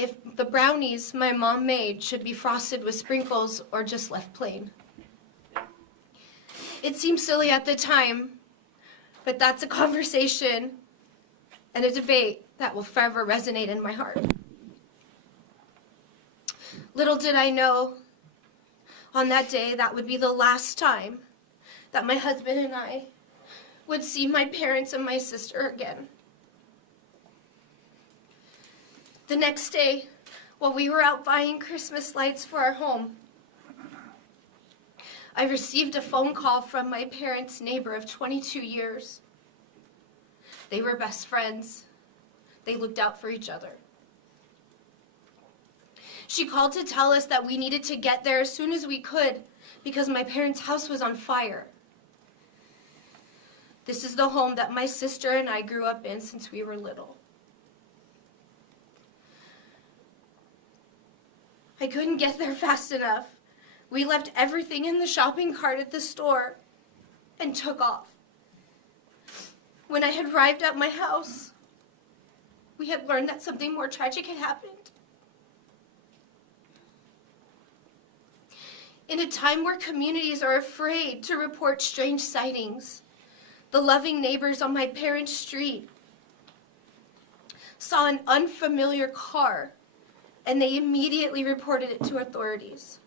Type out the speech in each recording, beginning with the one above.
if the brownies my mom made should be frosted with sprinkles or just left plain. It seemed silly at the time, but that's a conversation and a debate that will forever resonate in my heart. Little did I know on that day that would be the last time that my husband and I would see my parents and my sister again. The next day, while we were out buying Christmas lights for our home, I received a phone call from my parents' neighbor of 22 years. They were best friends. They looked out for each other. She called to tell us that we needed to get there as soon as we could because my parents' house was on fire. This is the home that my sister and I grew up in since we were little. I couldn't get there fast enough. We left everything in the shopping cart at the store and took off. When I had arrived at my house, we had learned that something more tragic had happened. In a time where communities are afraid to report strange sightings, the loving neighbors on my parents' street saw an unfamiliar car, and they immediately reported it to authorities.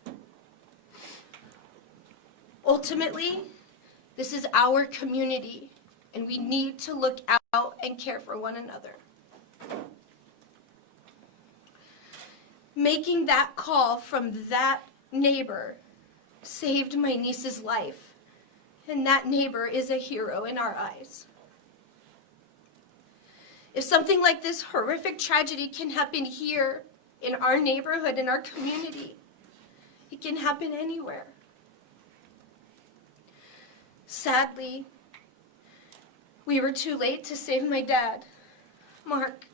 Ultimately, this is our community, and we need to look out and care for one another. Making that call from that neighbor saved my niece's life, and that neighbor is a hero in our eyes. If something like this horrific tragedy can happen here, in our neighborhood, in our community, it can happen anywhere. Sadly, we were too late to save my dad, Mark,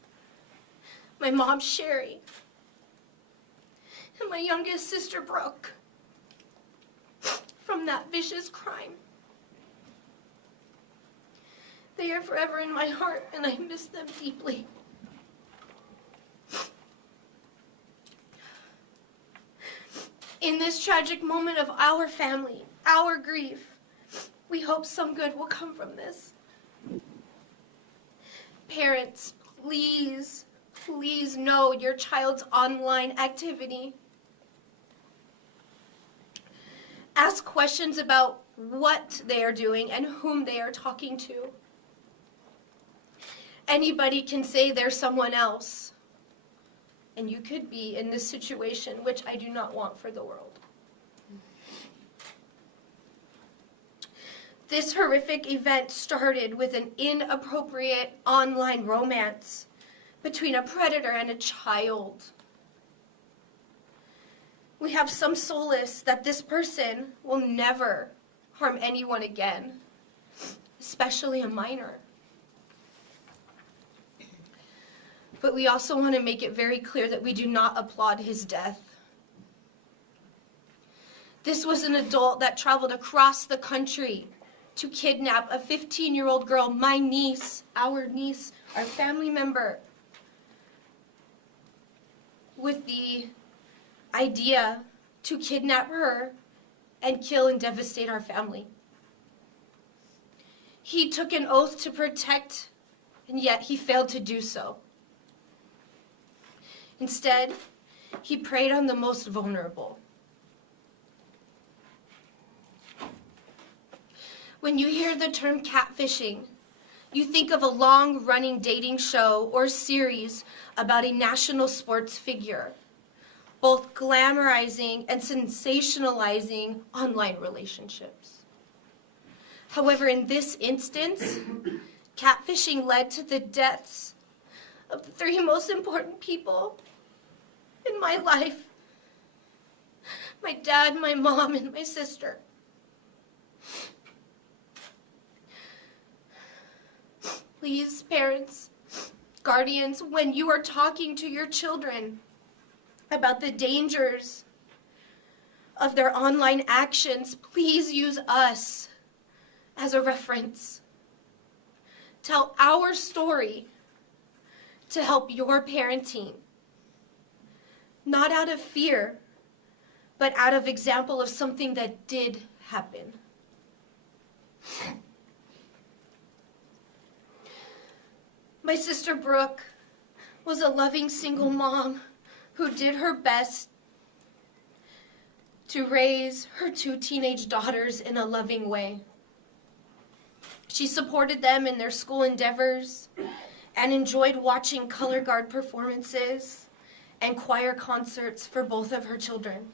my mom, Sherry, and my youngest sister, Brooke, from that vicious crime. They are forever in my heart, and I miss them deeply. In this tragic moment of our family, our grief, we hope some good will come from this. Parents, please, please know your child's online activity. Ask questions about what they are doing and whom they are talking to. Anybody can say they're someone else, and you could be in this situation, which I do not want for the world. This horrific event started with an inappropriate online romance between a predator and a child. We have some solace that this person will never harm anyone again, especially a minor. But we also want to make it very clear that we do not applaud his death. This was an adult that traveled across the country to kidnap a 15-year-old girl, my niece, our family member, with the idea to kidnap her and kill and devastate our family. He took an oath to protect, and yet he failed to do so. Instead, he preyed on the most vulnerable. When you hear the term catfishing, you think of a long-running dating show or series about a national sports figure, both glamorizing and sensationalizing online relationships. However, in this instance, catfishing led to the deaths of the three most important people in my life: my dad, my mom, and my sister. Please, parents, guardians, when you are talking to your children about the dangers of their online actions, please use us as a reference. Tell our story to help your parenting. not out of fear, but out of example of something that did happen. My sister Brooke was a loving single mom who did her best to raise her 2 teenage daughters in a loving way. She supported them in their school endeavors and enjoyed watching color guard performances and choir concerts for both of her children.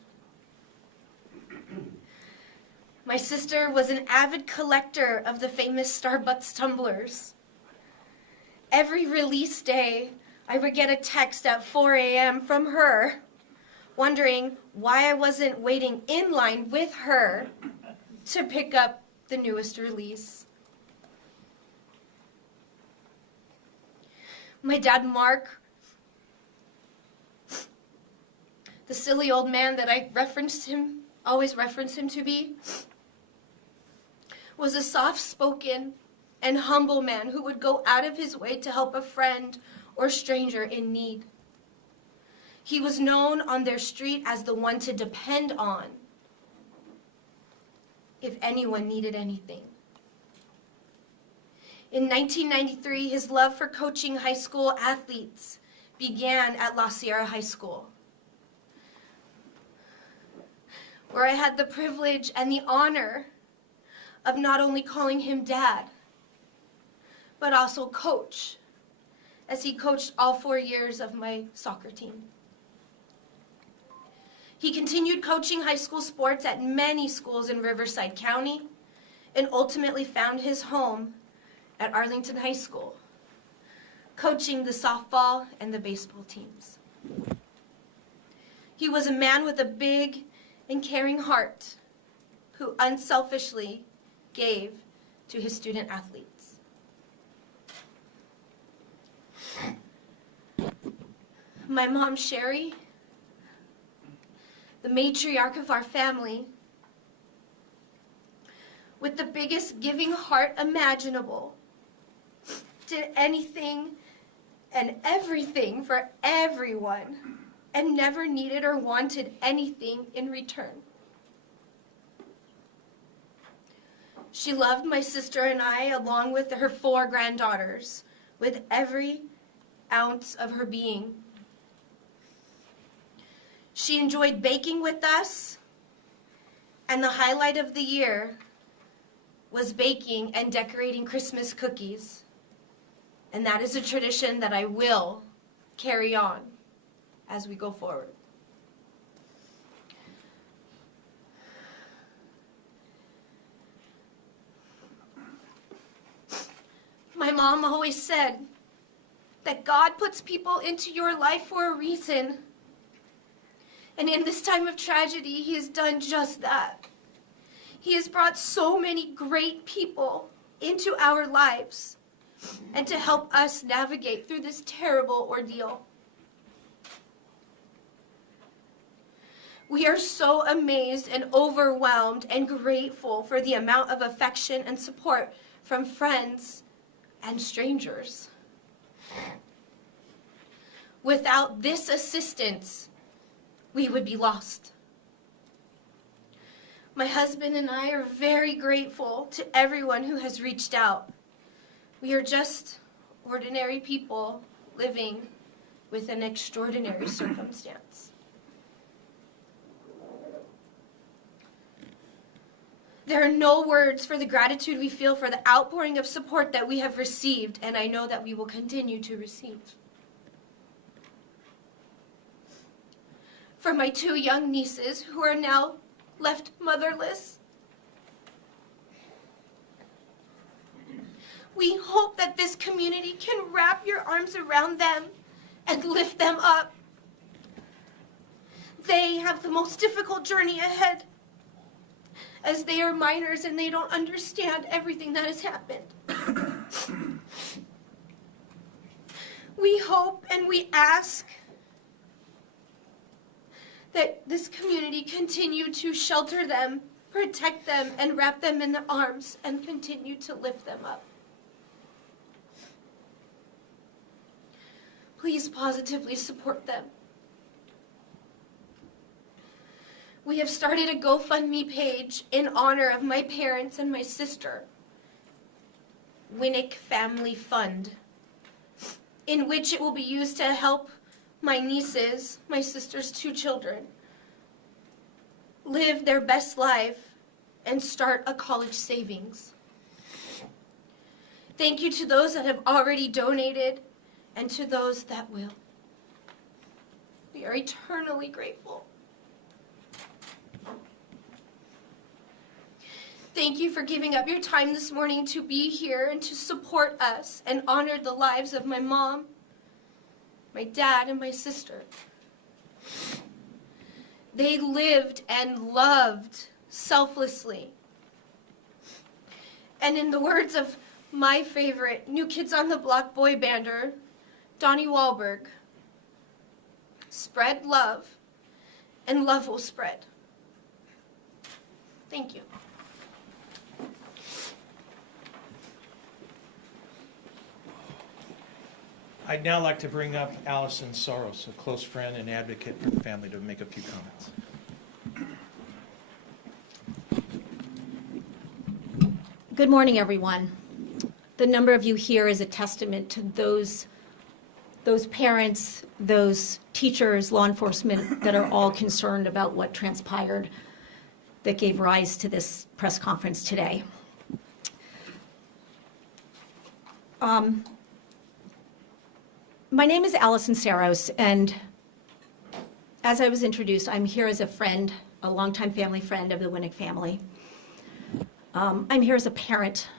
My sister was an avid collector of the famous Starbucks tumblers. Every release day, I would get a text at 4 a.m. from her, wondering why I wasn't waiting in line with her to pick up the newest release. My dad, Mark, the silly old man that I always referenced him to be, was a soft-spoken and humble man who would go out of his way to help a friend or stranger in need. He was known on their street as the one to depend on if anyone needed anything. In 1993, his love for coaching high school athletes began at La Sierra High School, where I had the privilege and the honor of not only calling him dad, but also coach, as he coached all 4 years of my soccer team. He continued coaching high school sports at many schools in Riverside County and ultimately found his home at Arlington High School, coaching the softball and the baseball teams. He was a man with a big and caring heart who unselfishly gave to his student athletes. My mom, Sherry, the matriarch of our family, with the biggest giving heart imaginable, did anything and everything for everyone and never needed or wanted anything in return. She loved my sister and I, along with her 4 granddaughters, with every ounce of her being. She enjoyed baking with us, and the highlight of the year was baking and decorating Christmas cookies. And that is a tradition that I will carry on as we go forward. My mom always said that God puts people into your life for a reason. And in this time of tragedy, He has done just that. He has brought so many great people into our lives and to help us navigate through this terrible ordeal. We are so amazed and overwhelmed and grateful for the amount of affection and support from friends and strangers. Without this assistance, we would be lost. My husband and I are very grateful to everyone who has reached out. We are just ordinary people living with an extraordinary circumstance. There are no words for the gratitude we feel for the outpouring of support that we have received, and I know that we will continue to receive. For my 2 young nieces who are now left motherless, we hope that this community can wrap your arms around them and lift them up. They have the most difficult journey ahead, as they are minors and they don't understand everything that has happened. We hope and we ask that this community continue to shelter them, protect them, and wrap them in their arms and continue to lift them up. Please positively support them. we have started a GoFundMe page in honor of my parents and my sister, Winnick Family Fund, in which it will be used to help my nieces, my sister's 2 children, live their best life and start a college savings. Thank you to those that have already donated and to those that will. We are eternally grateful. Thank you for giving up your time this morning to be here and to support us and honor the lives of my mom, my dad, and my sister. They lived and loved selflessly. And in the words of my favorite New Kids on the Block boy bander, Donnie Wahlberg, spread love, and love will spread. Thank you. I'd now like to bring up Allison Soros, a close friend and advocate for the family, to make a few comments. Good morning, everyone. The number of you here is a testament to those parents, those teachers, law enforcement that are all concerned about what transpired that gave rise to this press conference today. My name is Allison Soros, and as I was introduced, I'm here as a friend, a longtime family friend of the Winnick family. I'm here as a parent,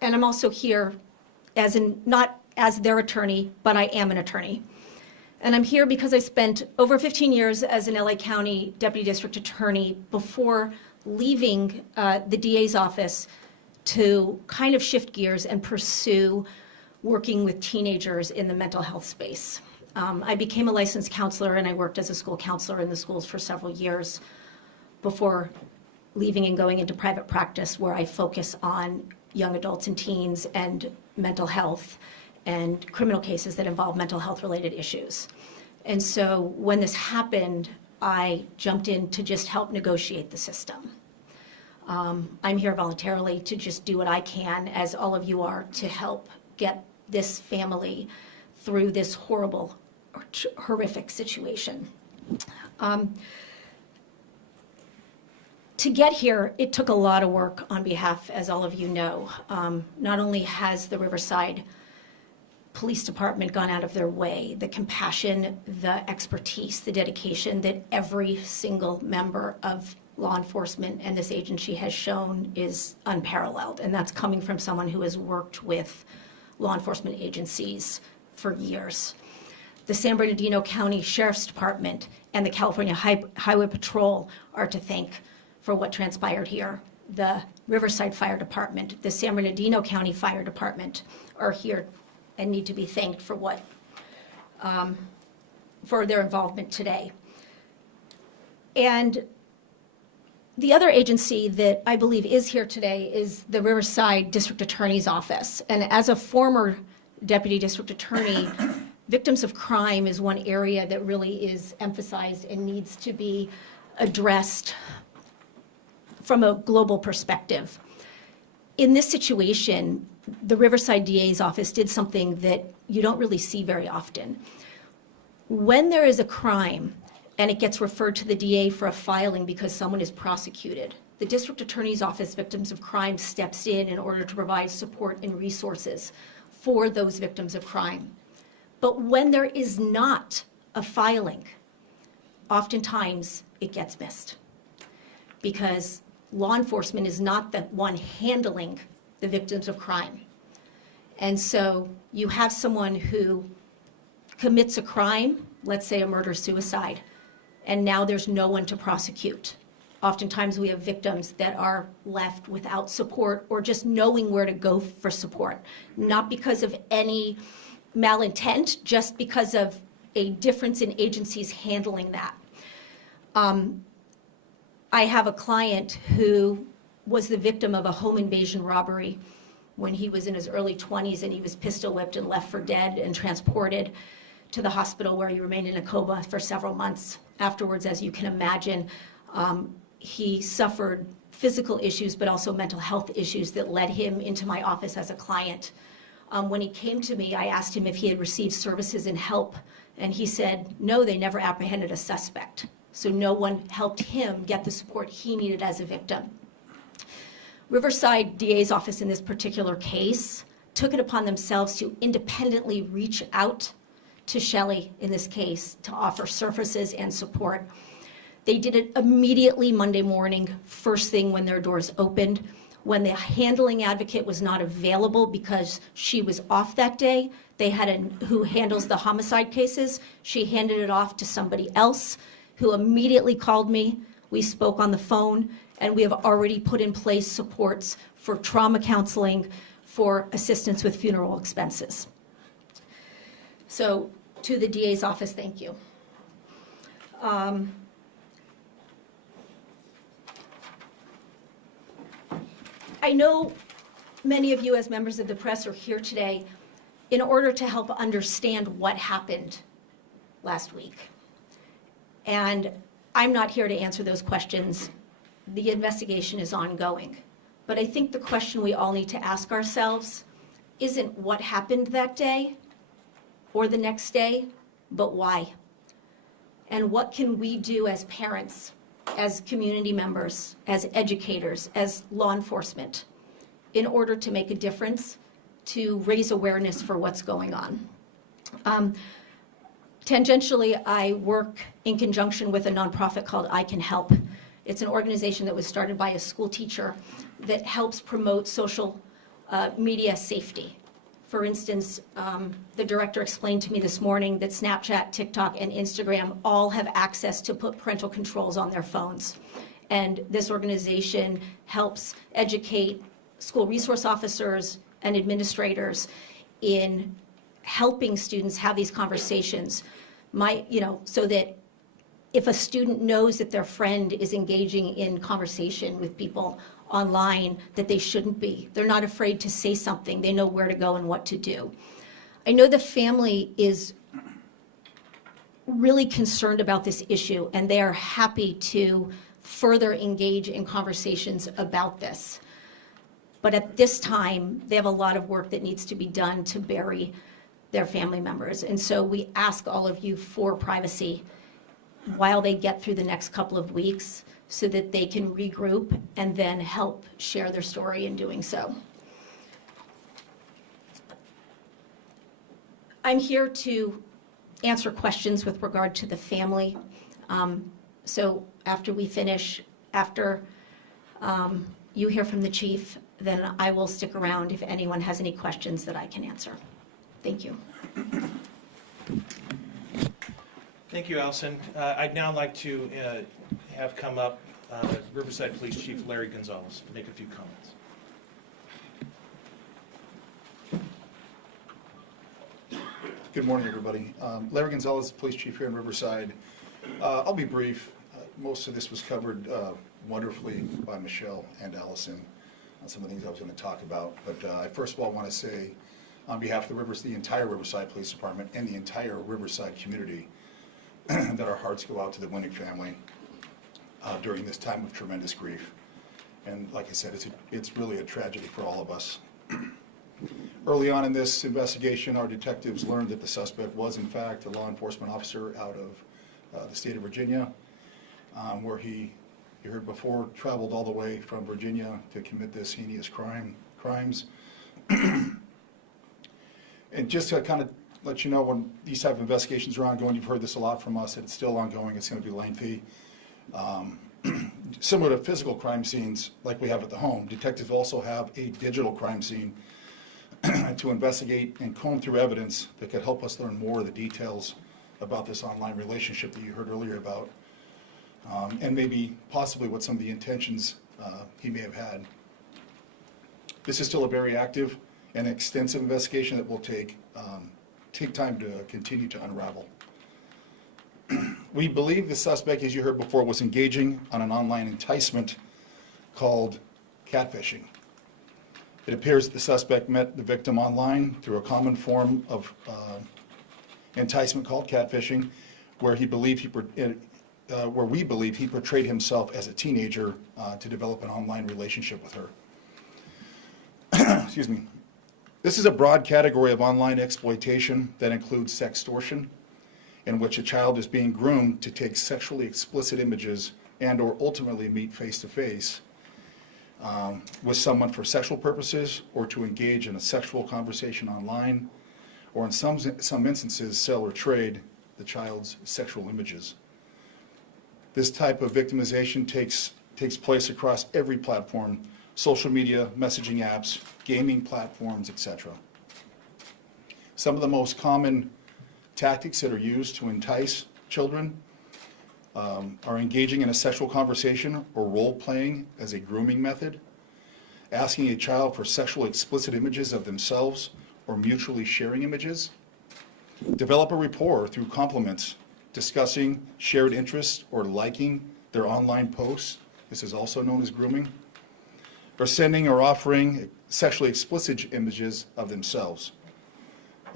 and I'm also here not as their attorney, but I am an attorney. And I'm here because I spent over 15 years as an LA County Deputy District Attorney before leaving the DA's office to kind of shift gears and pursue working with teenagers in the mental health space. I became a licensed counselor, and I worked as a school counselor in the schools for several years before leaving and going into private practice, where I focus on young adults and teens and mental health and criminal cases that involve mental health related issues. And so when this happened, I jumped in to just help negotiate the system. I'm here voluntarily to just do what I can, as all of you are, to help get this family through this horrible, horrific situation. To get here, it took a lot of work on behalf, as all of you know. Not only has the Riverside Police Department gone out of their way, the compassion, the expertise, the dedication that every single member of law enforcement and this agency has shown is unparalleled. And that's coming from someone who has worked with law enforcement agencies for years. The San Bernardino County Sheriff's Department and the California Highway Patrol are to thank for what transpired here. The Riverside Fire Department, the San Bernardino County Fire Department are here and need to be thanked for what, for their involvement today. And the other agency that I believe is here today is the Riverside District Attorney's Office. And as a former Deputy District Attorney, victims of crime is one area that really is emphasized and needs to be addressed from a global perspective. In this situation, the Riverside DA's office did something that you don't really see very often. When there is a crime and it gets referred to the DA for a filing because someone is prosecuted, the District Attorney's Office Victims of Crime steps in order to provide support and resources for those victims of crime. But when there is not a filing, oftentimes it gets missed because law enforcement is not the one handling the victims of crime. And so you have someone who commits a crime, let's say a murder-suicide, and now there's no one to prosecute. Oftentimes we have victims that are left without support or just knowing where to go for support, not because of any malintent, just because of a difference in agencies handling that. I have a client who was the victim of a home invasion robbery when he was in his early 20s, and he was pistol whipped and left for dead and transported to the hospital where he remained in a coma for several months. afterwards, as you can imagine. He suffered physical issues, but also mental health issues that led him into my office as a client. When he came to me, I asked him if he had received services and help, and he said, no, they never apprehended a suspect. So no one helped him get the support he needed as a victim. Riverside DA's office in this particular case took it upon themselves to independently reach out to Shelley in this case to offer services and support. They did it immediately Monday morning, first thing when their doors opened. When the handling advocate was not available because she was off that day, they had who handles the homicide cases. She handed it off to somebody else who immediately called me. We spoke on the phone, and we have already put in place supports for trauma counseling, for assistance with funeral expenses. So to the DA's office, thank you. I know many of you as members of the press are here today in order to help understand what happened last week. And I'm not here to answer those questions. The investigation is ongoing. But I think the question we all need to ask ourselves isn't what happened that day or the next day, but why? And what can we do as parents, as community members, as educators, as law enforcement, in order to make a difference, to raise awareness for what's going on? Tangentially, I work in conjunction with a nonprofit called I Can Help. It's an organization that was started by a school teacher that helps promote social media safety. For instance, the director explained to me this morning that Snapchat, TikTok, and Instagram all have access to put parental controls on their phones. And this organization helps educate school resource officers and administrators in helping students have these conversations. So that if a student knows that their friend is engaging in conversation with people online that they shouldn't be, they're not afraid to say something, they know where to go and what to do. I know the family is really concerned about this issue, and they are happy to further engage in conversations about this. But at this time, they have a lot of work that needs to be done to bury their family members. And so we ask all of you for privacy while they get through the next couple of weeks so that they can regroup and then help share their story in doing so. I'm here to answer questions with regard to the family. So after we finish, after you hear from the chief, then I will stick around if anyone has any questions that I can answer. Thank you. Thank you, Allison. I'd now like to have come up Riverside Police Chief Larry Gonzalez make a few comments. Good morning, everybody. Larry Gonzalez, Police Chief here in Riverside. I'll be brief. Most of this was covered wonderfully by Michelle and Allison on some of the things I was going to talk about. But I first of all want to say, on behalf of the entire Riverside Police Department and the entire Riverside community, that our hearts go out to the Winnick family during this time of tremendous grief. And like I said, it's really a tragedy for all of us. Early on in this investigation, our detectives learned that the suspect was in fact a law enforcement officer out of the state of Virginia, where you heard before, traveled all the way from Virginia to commit this heinous crimes. And just to kind of let you know, when these type of investigations are ongoing, you've heard this a lot from us, that it's still ongoing, it's going to be lengthy. Similar to physical crime scenes like we have at the home, detectives also have a digital crime scene to investigate and comb through evidence that could help us learn more of the details about this online relationship that you heard earlier about, and maybe possibly what some of the intentions he may have had. This is still a very active and extensive investigation that will take time to continue to unravel. We believe the suspect, as you heard before, was engaging on an online enticement called catfishing. It appears the suspect met the victim online through a common form of enticement called catfishing, where he believed where we believe he portrayed himself as a teenager to develop an online relationship with her. Excuse me. This is a broad category of online exploitation that includes sextortion, in which a child is being groomed to take sexually explicit images and or ultimately meet face-to-face with someone for sexual purposes or to engage in a sexual conversation online, or in some instances sell or trade the child's sexual images. This type of victimization takes place across every platform: social media, messaging apps, gaming platforms, etc. Some of the most common tactics that are used to entice children are engaging in a sexual conversation or role-playing as a grooming method, asking a child for sexually explicit images of themselves or mutually sharing images, develop a rapport through compliments, discussing shared interests or liking their online posts. This is also known as grooming, or sending or offering sexually explicit images of themselves,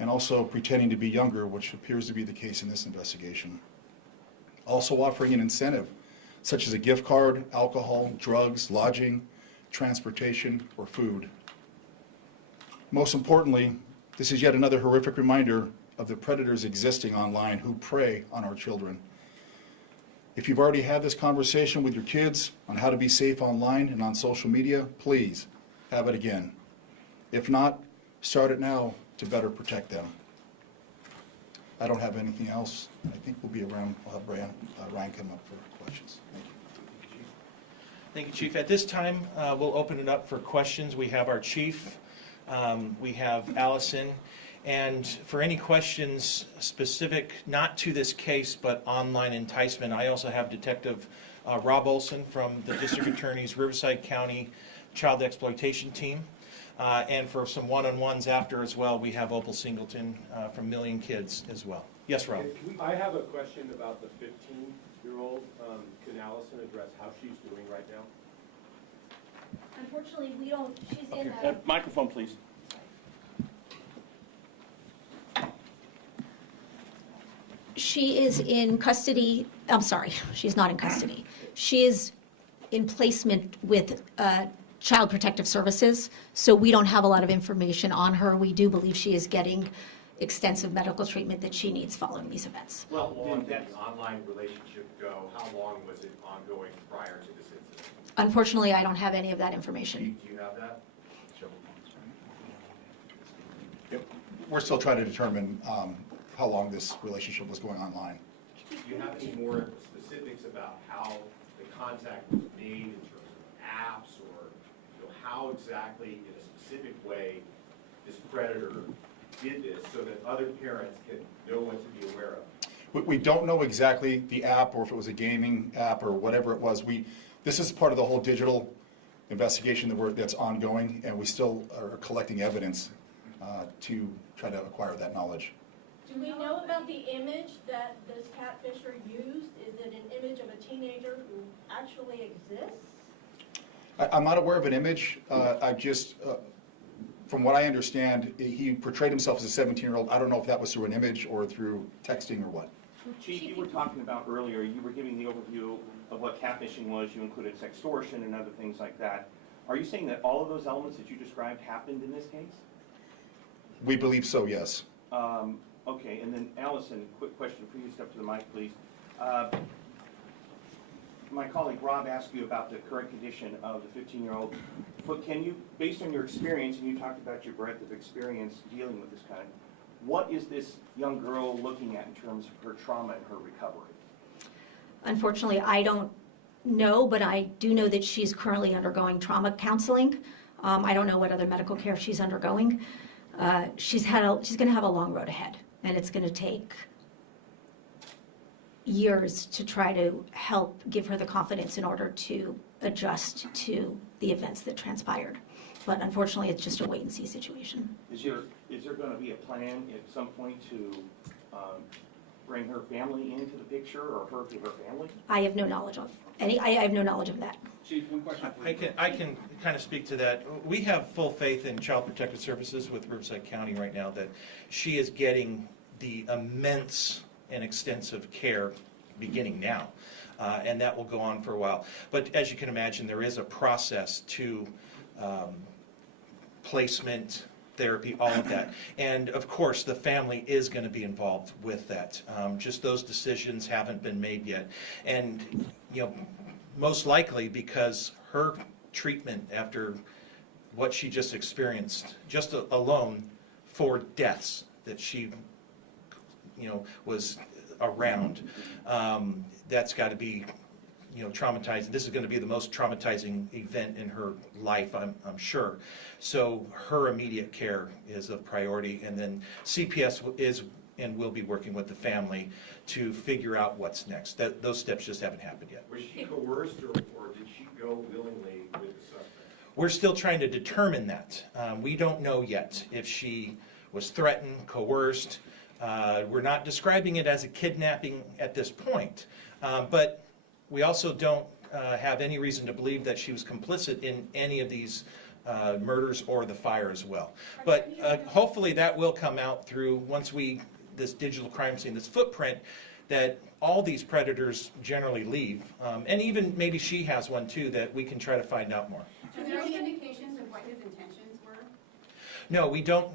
and also pretending to be younger, which appears to be the case in this investigation. Also offering an incentive, such as a gift card, alcohol, drugs, lodging, transportation, or food. Most importantly, this is yet another horrific reminder of the predators existing online who prey on our children. If you've already had this conversation with your kids on how to be safe online and on social media, please have it again. If not, start it now to better protect them. I don't have anything else. I think we'll be around. I'll have Ryan come up for questions. Thank you. Thank you, Chief. At this time, we'll open it up for questions. We have our chief, we have Allison, and for any questions specific, not to this case, but online enticement, I also have Detective Rob Olson from the District Attorney's Riverside County Child Exploitation Team. And for some one-on-ones after as well, we have Opal Singleton from Million Kids as well. Yes, Rob? I have a question about the 15-year-old. Can Allison address how she's doing right now? Unfortunately, we don't, she's in Microphone, please. She is in custody, I'm sorry, she's not in custody. She is in placement with Child Protective Services, so we don't have a lot of information on her. We do believe she is getting extensive medical treatment that she needs following these events. How long did the online relationship go? How long was it ongoing prior to this incident? Unfortunately, I don't have any of that information. Do you have that? Yep. We're still trying to determine how long this relationship was going online. Do you have any more specifics about how the contact was made in terms of apps, or how exactly in a specific way this predator did this so that other parents can know what to be aware of? We don't know exactly the app, or if it was a gaming app or whatever it was. This is part of the whole digital investigation that's ongoing, and we still are collecting evidence to try to acquire that knowledge. Do we know about the image that this catfisher used? Is it an image of a teenager who actually exists? I'm not aware of an image. From what I understand, he portrayed himself as a 17-year-old. I don't know if that was through an image or through texting or what. Chief, you were talking about earlier, you were giving the overview of what catfishing was. You included sextortion and other things like that. Are you saying that all of those elements that you described happened in this case? We believe so, yes. Okay, and then Allison, quick question for you. Step to the mic, please. My colleague Rob asked you about the current condition of the 15-year-old. But can you, based on your experience, and you talked about your breadth of experience dealing with this kind, what is this young girl looking at in terms of her trauma and her recovery? Unfortunately, I don't know, but I do know that she's currently undergoing trauma counseling. I don't know what other medical care she's undergoing. She's going to have a long road ahead, and it's going to take years to try to help give her the confidence in order to adjust to the events that transpired. But unfortunately, it's just a wait-and-see situation. Is there going to be a plan at some point to bring her family into the picture, or her to her family? I have no knowledge of any. I have no knowledge of that. Chief, one question. I can kind of speak to that. We have full faith in Child Protective Services with Riverside County right now that she is getting the immense and extensive care beginning now. And that will go on for a while. But as you can imagine, there is a process to placement, therapy, all of that. And of course, the family is going to be involved with that. Just those decisions haven't been made yet. And, most likely because her treatment after what she just experienced, just alone 4 deaths that she, was around, that's got to be, traumatizing. This is going to be the most traumatizing event in her life, I'm sure. So her immediate care is a priority, and then CPS is and will be working with the family to figure out what's next. Those steps just haven't happened yet. Was she coerced or did she go willingly with the suspect? We're still trying to determine that. We don't know yet if she was threatened, coerced. We're not describing it as a kidnapping at this point, but we also don't have any reason to believe that she was complicit in any of these murders or the fire as well. But hopefully that will come out through, once this digital crime scene, this footprint, that all these predators generally leave, and even maybe she has one too, that we can try to find out more. Is there any indications of what his intentions were? No, we don't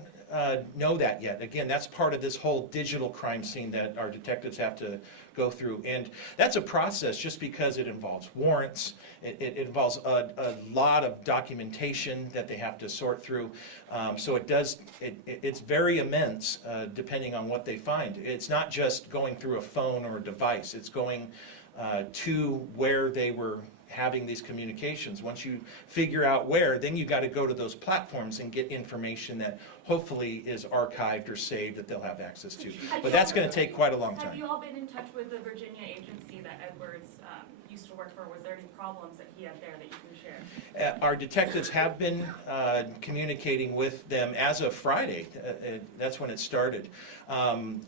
know that yet. Again, that's part of this whole digital crime scene that our detectives have to go through. And that's a process just because it involves warrants, it involves a lot of documentation that they have to sort through. So it's very immense depending on what they find. It's not just going through a phone or a device, it's going to where they were having these communications. Once you figure out where, then you got to go to those platforms and get information that hopefully is archived or saved that they'll have access to. But that's going to take quite a long Have time. you all been in touch with the Virginia agency that Edwards used to work for? Was there any problems that he had there that you can share? Our detectives have been communicating with them as of Friday. That's when it started.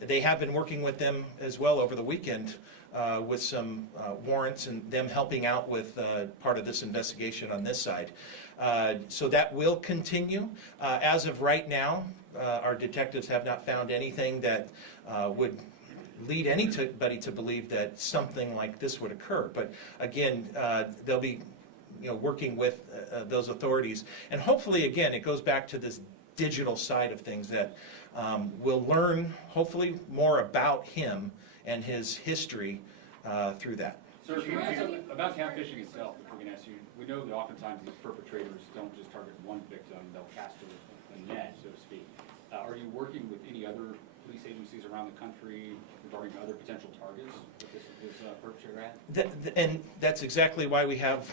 They have been working with them as well over the weekend with some warrants and them helping out with part of this investigation on this side. So that will continue. As of right now, our detectives have not found anything that would lead anybody to believe that something like this would occur. But again, they'll be working with those authorities. And hopefully, again, it goes back to this digital side of things that we'll learn, hopefully, more about him and his history through that. Sir, can you answer about catfishing itself, if we can ask you? We know that oftentimes these perpetrators don't just target one victim, they'll cast a net, so to speak. Are you working with any other police agencies around the country regarding other potential targets that this perpetrator had? And that's exactly why we have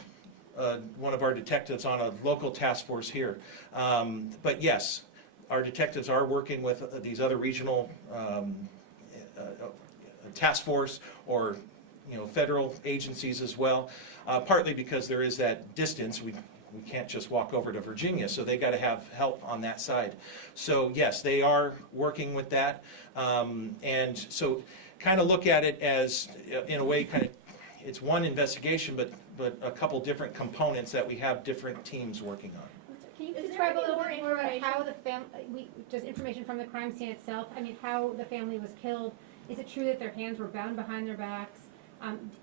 one of our detectives on a local task force here. But yes, our detectives are working with these other regional task force or federal agencies as well, partly because there is that distance. We can't just walk over to Virginia, so they got to have help on that side. So yes, they are working with that, and so kind of look at it as, in a way, it's one investigation, but a couple different components that we have different teams working on. Can you Is there describe a any little more bit more about information? how the family, just information from the crime scene itself, how the family was killed? Is it true that their hands were bound behind their backs?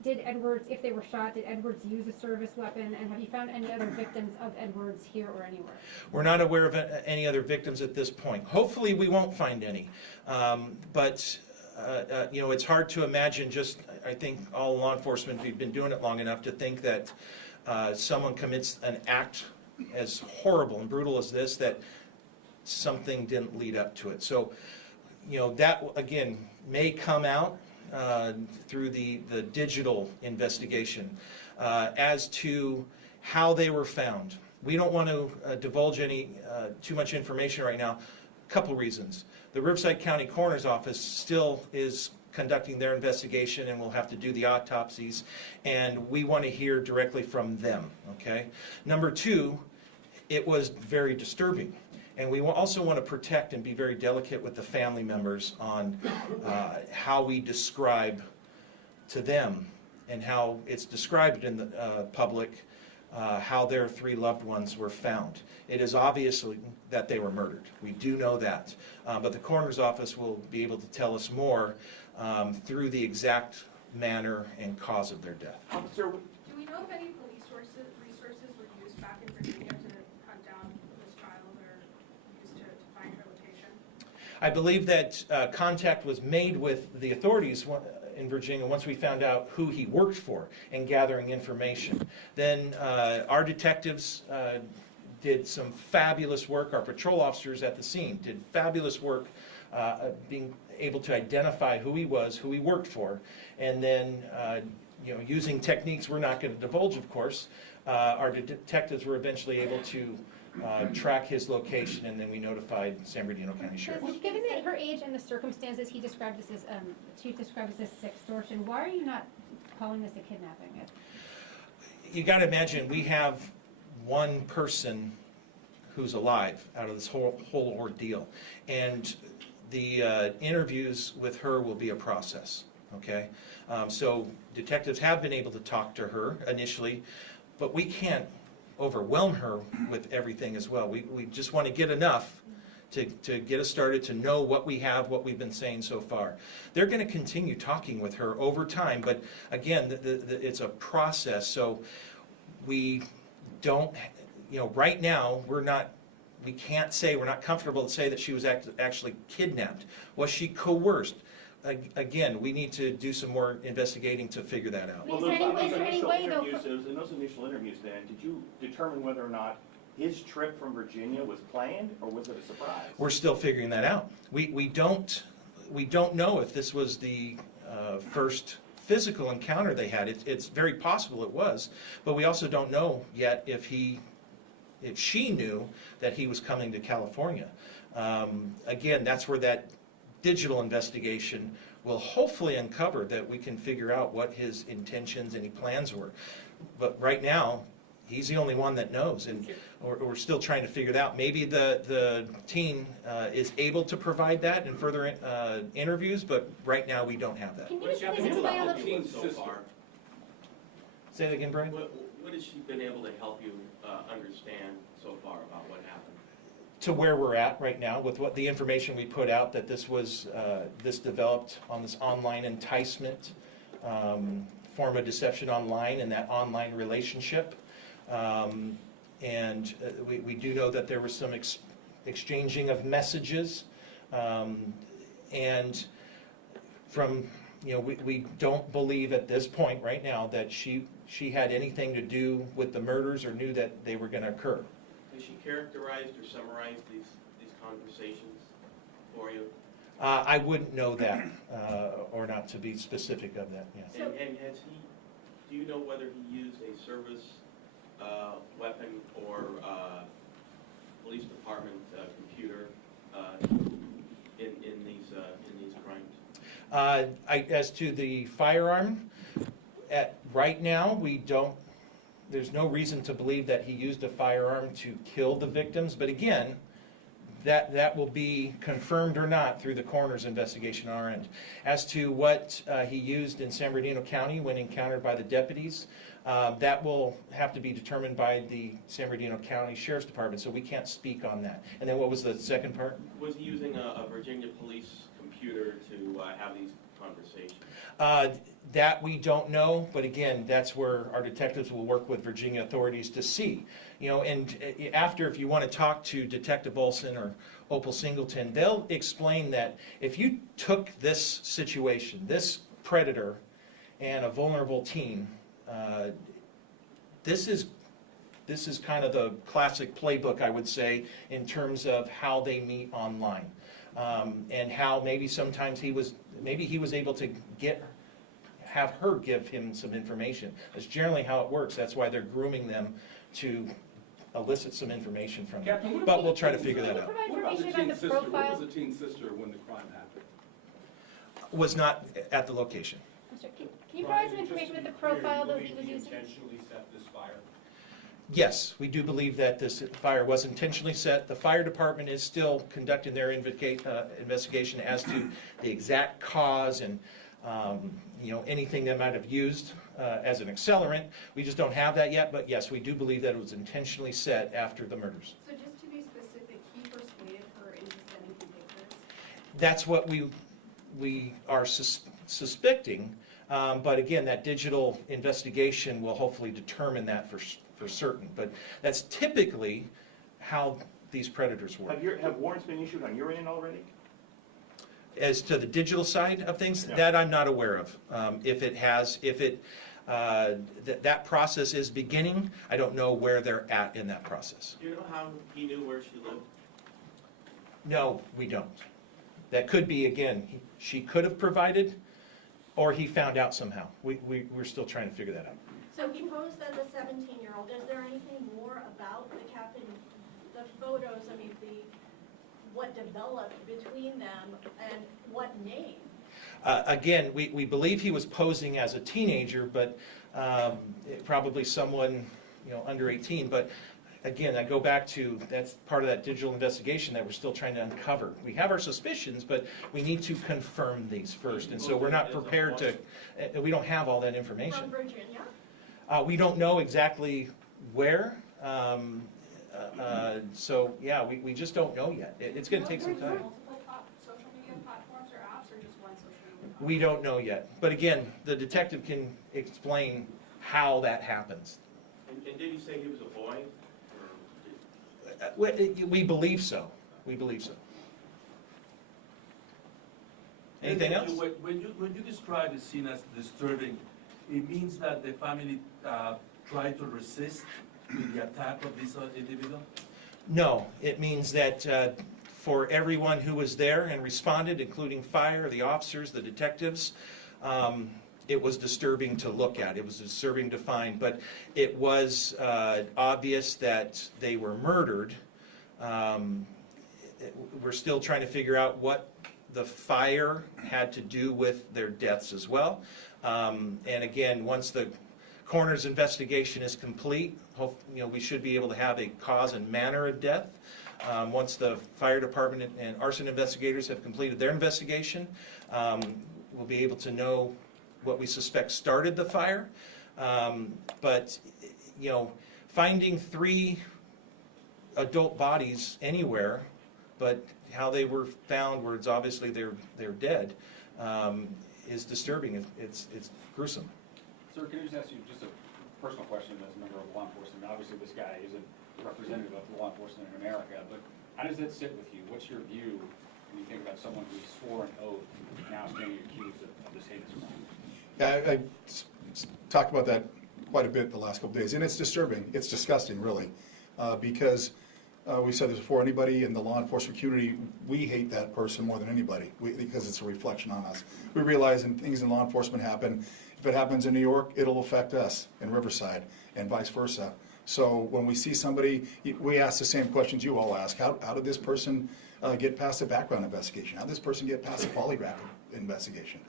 Did Edwards, if they were shot, did Edwards use a service weapon? And have you found any other victims of Edwards here or anywhere? We're not aware of any other victims at this point. Hopefully we won't find any. But it's hard to imagine, I think all law enforcement, we've been doing it long enough to think that someone commits an act as horrible and brutal as this, that something didn't lead up to it. So, that, again, may come out through the digital investigation as to how they were found. We don't want to divulge any too much information right now. A couple reasons. The Riverside County Coroner's Office still is conducting their investigation and will have to do the autopsies, and we want to hear directly from them, okay? Number two, it was very disturbing. And we also want to protect and be very delicate with the family members on how we describe to them and how it's described in the public how their 3 loved ones were found. It is obviously that they were murdered. We do know that. But the coroner's office will be able to tell us more through the exact manner and cause of their death. Officer, Do we know if any police resources were used back in Virginia to hunt down this child or used to find her location? I believe that contact was made with the authorities in Virginia once we found out who he worked for and gathering information. Then our detectives did some fabulous work. Our patrol officers at the scene did fabulous work being able to identify who he was, who he worked for, and then using techniques we're not going to divulge, of course, our detectives were eventually able to track his location, and then we notified San Bernardino County Sheriff. Given that her age and the circumstances he described this as, Chief described this as extortion, why are you not calling this a kidnapping? You got to imagine, we have one person who's alive out of this whole ordeal, and the interviews with her will be a process, okay? So detectives have been able to talk to her initially, but we can't overwhelm her with everything as well. We just want to get enough to get us started, to know what we have, what we've been saying so far. They're going to continue talking with her over time, but again, it's a process, so we don't, right now, we can't say, we're not comfortable to say that she was actually kidnapped. Was she coerced? Again, we need to do some more investigating to figure that out. Is there any way, though, in those initial interviews then, did you determine whether or not his trip from Virginia was planned, or was it a surprise? We're still figuring that out. We don't know if this was the first physical encounter they had. It's very possible it was, but we also don't know yet if she knew that he was coming to California. Again, that's where that digital investigation will hopefully uncover that we can figure out what his intentions and his plans were. But right now, he's the only one that knows, and we're still trying to figure it out. Maybe the teen is able to provide that in further interviews, but right now we don't have that. can you just please explain on the... Teen so far? Say that again, Brian? What has she been able to help you understand so far about what happened? To where we're at right now with what the information we put out, that this was this developed on this online enticement form of deception online, and that online relationship, and we do know that there was some exchanging of messages, and from we don't believe at this point right now that she had anything to do with the murders or knew that they were going to occur. Has she characterized or summarized these conversations for you? I wouldn't know that, or not to be specific of that, yes. And has do you know whether he used a service weapon or police department computer in these crimes? As to the firearm, right now, there's no reason to believe that he used a firearm to kill the victims, but again, that will be confirmed or not through the coroner's investigation on our end. As to what he used in San Bernardino County when encountered by the deputies, that will have to be determined by the San Bernardino County Sheriff's Department, so we can't speak on that. And then what was the second part? Was he using a Virginia police computer to have these conversations? That we don't know, but again, that's where our detectives will work with Virginia authorities to see. And after, if you want to talk to Detective Olson or Opal Singleton, they'll explain that if you took this situation, this predator and a vulnerable teen, this is kind of the classic playbook, I would say, in terms of how they meet online, and how maybe sometimes he was able to have her give him some information. That's generally how it works. That's why they're grooming them to elicit some information from them. But we'll try to figure that out. What about the teen sister? What was the teen sister when the crime happened? Was not at the location. Can you provide some information with the profile that he was using? Intentionally set this fire? Yes, we do believe that this fire was intentionally set. The fire department is still conducting their investigation as to the exact cause and anything they might have used as an accelerant. We just don't have that yet, but yes, we do believe that it was intentionally set after the murders. So just to be specific, he persuaded her into sending him pictures? That's what we are suspecting. But again, that digital investigation will hopefully determine that for certain. But that's typically how these predators work. Have warrants been issued on your end already? As to the digital side of things, Yeah. that I'm not aware of. That process is beginning, I don't know where they're at in that process. Do you know how he knew where she lived? No, we don't. That could be, again, she could have provided, or he found out somehow. We're still trying to figure that out. So he posed as a 17-year-old. Is there anything more about the captain, the photos, I mean, what developed between them and what name? Again, we believe he was posing as a teenager, but probably someone, under 18. But again, I go back to, that's part of that digital investigation that we're still trying to uncover. We have our suspicions, but we need to confirm these first. And so we're not prepared to, we don't have all that information. From Virginia? We don't know exactly where. So, yeah, we just don't know yet. It's going to take some time. Multiple social media platforms or apps, or just one social media platform? We don't know yet. But again, the detective can explain how that happens. And did he say he was a boy? We believe so. We believe so. Anything else? When you describe the scene as disturbing, it means that the family tried to resist the attack of this individual? No, it means that for everyone who was there and responded, including fire, the officers, the detectives, it was disturbing to look at. It was disturbing to find, but it was obvious that they were murdered. We're still trying to figure out what the fire had to do with their deaths as well. And again, once the coroner's investigation is complete, we should be able to have a cause and manner of death. Once the fire department and arson investigators have completed their investigation, we'll be able to know what we suspect started the fire. But finding 3 adult bodies anywhere, but how they were found, where it's obviously they're dead, is disturbing. It's gruesome. Sir, can I just ask you just a personal question as a member of law enforcement? Obviously, this guy is a representative of law enforcement in America, but how does that sit with you? What's your view when you think about someone who swore an oath now is being accused of this heinous crime? I talked about that quite a bit the last couple days, and it's disturbing. It's disgusting, really, because we said this before, anybody in the law enforcement community, we hate that person more than anybody because it's a reflection on us. We realize when things in law enforcement happen, if it happens in New York, it'll affect us in Riverside and vice versa. So when we see somebody, we ask the same questions you all ask. How did this person get past a background investigation? How did this person get past a polygraph investigation?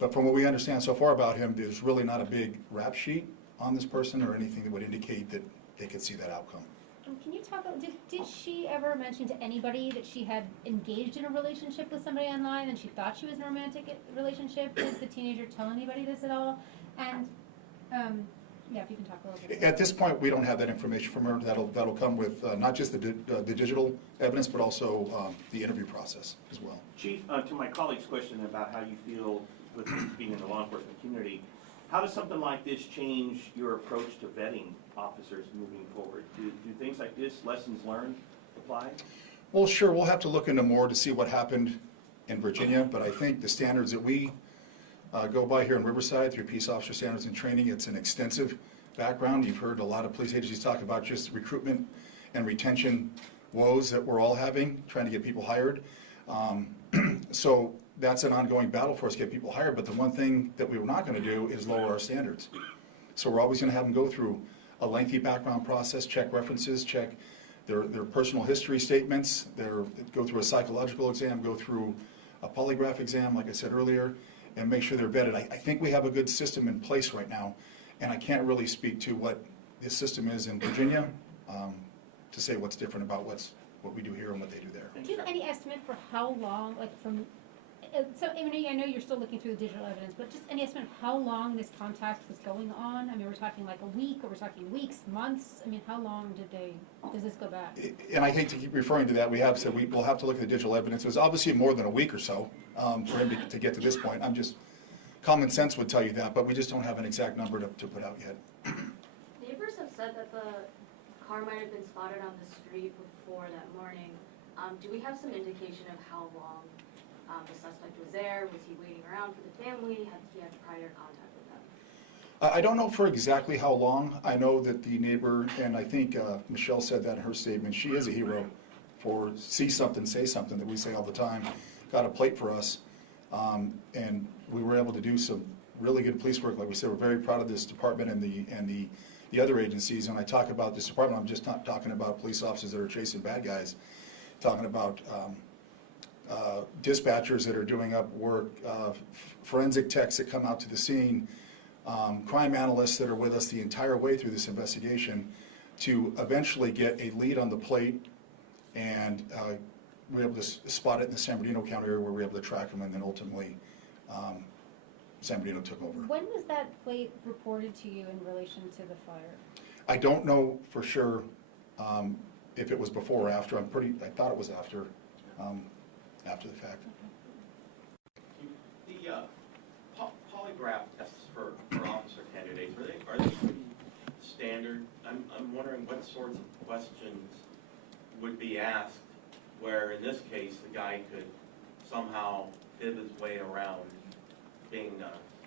But from what we understand so far about him, there's really not a big rap sheet on this person or anything that would indicate that they could see that outcome. Can you talk about, did she ever mention to anybody that she had engaged in a relationship with somebody online and she thought she was in a romantic relationship? Did the teenager tell anybody this at all? And, yeah, if you can talk a little bit. At this point, we don't have that information from her. That'll come with not just the digital evidence, but also the interview process as well. Chief, to my colleague's question about how you feel with being in the law enforcement community, how does something like this change your approach to vetting officers moving forward? Do things like this, lessons learned, apply? Well, sure, we'll have to look into more to see what happened in Virginia, but I think the standards that we go by here in Riverside through Peace Officer Standards and Training, it's an extensive background. You've heard a lot of police agencies talk about just recruitment and retention woes that we're all having, trying to get people hired. So that's an ongoing battle for us to get people hired, but the one thing that we were not going to do is lower our standards. So we're always going to have them go through a lengthy background process, check references, check their personal history statements, go through a psychological exam, go through a polygraph exam, like I said earlier, and make sure they're vetted. I think we have a good system in place right now, and I can't really speak to what this system is in Virginia to say what's different about what we do here and what they do there. Do you have any estimate for how long, like from So, I mean, I know you're still looking through the digital evidence, but just any estimate of how long this contact was going on? I mean, we're talking like a week, or we're talking weeks, months? I mean, how long does this go back? And I hate to keep referring to that, we have said we'll have to look at the digital evidence. It was obviously more than a week or so for him to get to this point. Common sense would tell you that, but we just don't have an exact number to put out yet. Neighbors have said that the car might have been spotted on the street before that morning. Do we have some indication of how long the suspect was there? Was he waiting around for the family? Had he had prior contact with them? I don't know for exactly how long. I know that the neighbor, and I think Michelle said that in her statement, she is a hero for see something, say something that we say all the time. Got a plate for us, and we were able to do some really good police work. Like we said, we're very proud of this department and the other agencies. And I talk about this department, I'm just not talking about police officers that are chasing bad guys. Talking about dispatchers that are doing up work, forensic techs that come out to the scene, crime analysts that are with us the entire way through this investigation to eventually get a lead on the plate, and we're able to spot it in the San Bernardino County area where we're able to track them, and then ultimately San Bernardino took over. When was that plate reported to you in relation to the fire? I don't know for sure if it was before or after. I thought it was after the fact. The polygraph tests for officer candidates, are they pretty standard? I'm wondering what sorts of questions would be asked where in this case the guy could somehow fib his way around being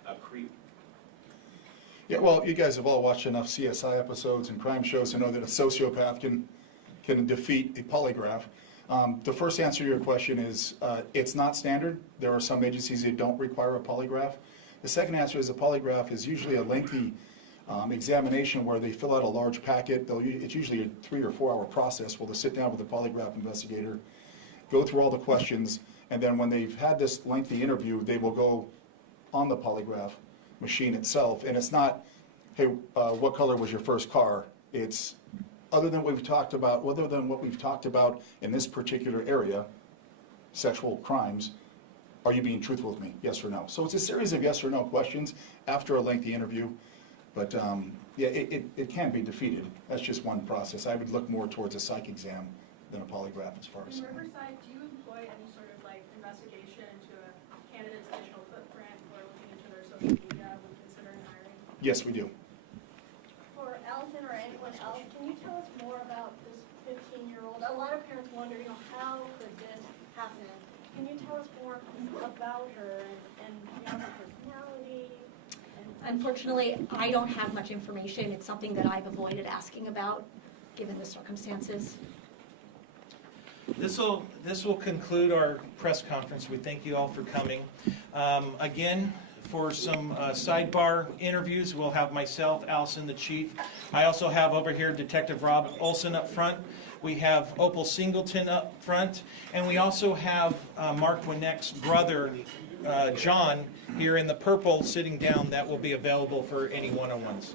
a creep. Yeah, well, you guys have all watched enough CSI episodes and crime shows to know that a sociopath can defeat a polygraph. The first answer to your question is it's not standard. There are some agencies that don't require a polygraph. The second answer is a polygraph is usually a lengthy examination where they fill out a large packet. It's usually a 3 or 4 hour process where they'll sit down with a polygraph investigator, go through all the questions, and then when they've had this lengthy interview, they will go on the polygraph machine itself. And it's not, hey, what color was your first car? It's other than what we've talked about in this particular area, sexual crimes, are you being truthful with me, yes or no? So it's a series of yes or no questions after a lengthy interview. But yeah, it can be defeated. That's just one process. I would look more towards a psych exam than a polygraph as far as. In Riverside, do you employ any sort of like investigation into a candidate's digital footprint or looking into their social media when considering hiring? Yes, we do. For Allison or anyone else, can you tell us more about this 15-year-old? A lot of parents wonder, how could this happen? Can you tell us more about her and her personality? Unfortunately, I don't have much information. It's something that I've avoided asking about, given the circumstances. This will conclude our press conference. We thank you all for coming. Again, for some sidebar interviews, we'll have myself, Allison, the chief. I also have over here Detective Rob Olson up front. We have Opal Singleton up front. And we also have Mark Winnick's brother, John, here in the purple sitting down. That will be available for any one-on-ones.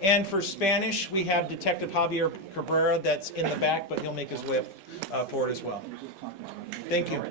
And for Spanish, we have Detective Javier Cabrera that's in the back, but he'll make his way up forward as well. Thank you.